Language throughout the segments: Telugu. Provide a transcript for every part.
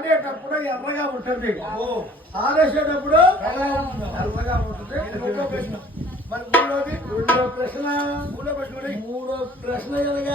ఆడేటప్పుడు ఎర్రగా ఉంటుంది, ఆడేసేటప్పుడు ఎర్రగా ఉంటుంది. మరి మూడో ప్రశ్న కనుక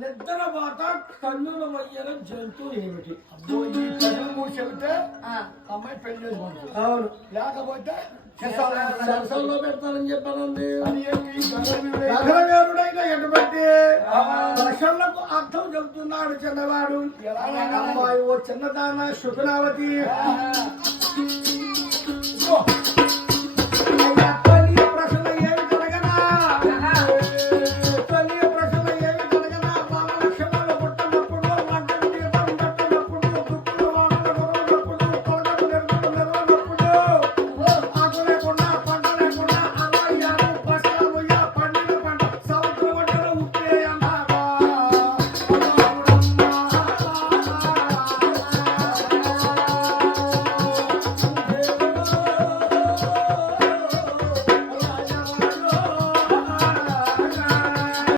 నిద్ర బాట కన్నుల వయ్యన జంతువు ఏమిటి? చెబితే అమ్మాయి పెళ్లి చేసుకుంటుంది. అవును, లేకపోతే సరసంలో పెడతానని చెప్పానండి. గగనవేరుడైన ఎటువంటి భాషలకు అర్థం చెబుతున్నాడు చిన్నవాడు. అమ్మాయి ఓ చిన్నదాన శుభనావతి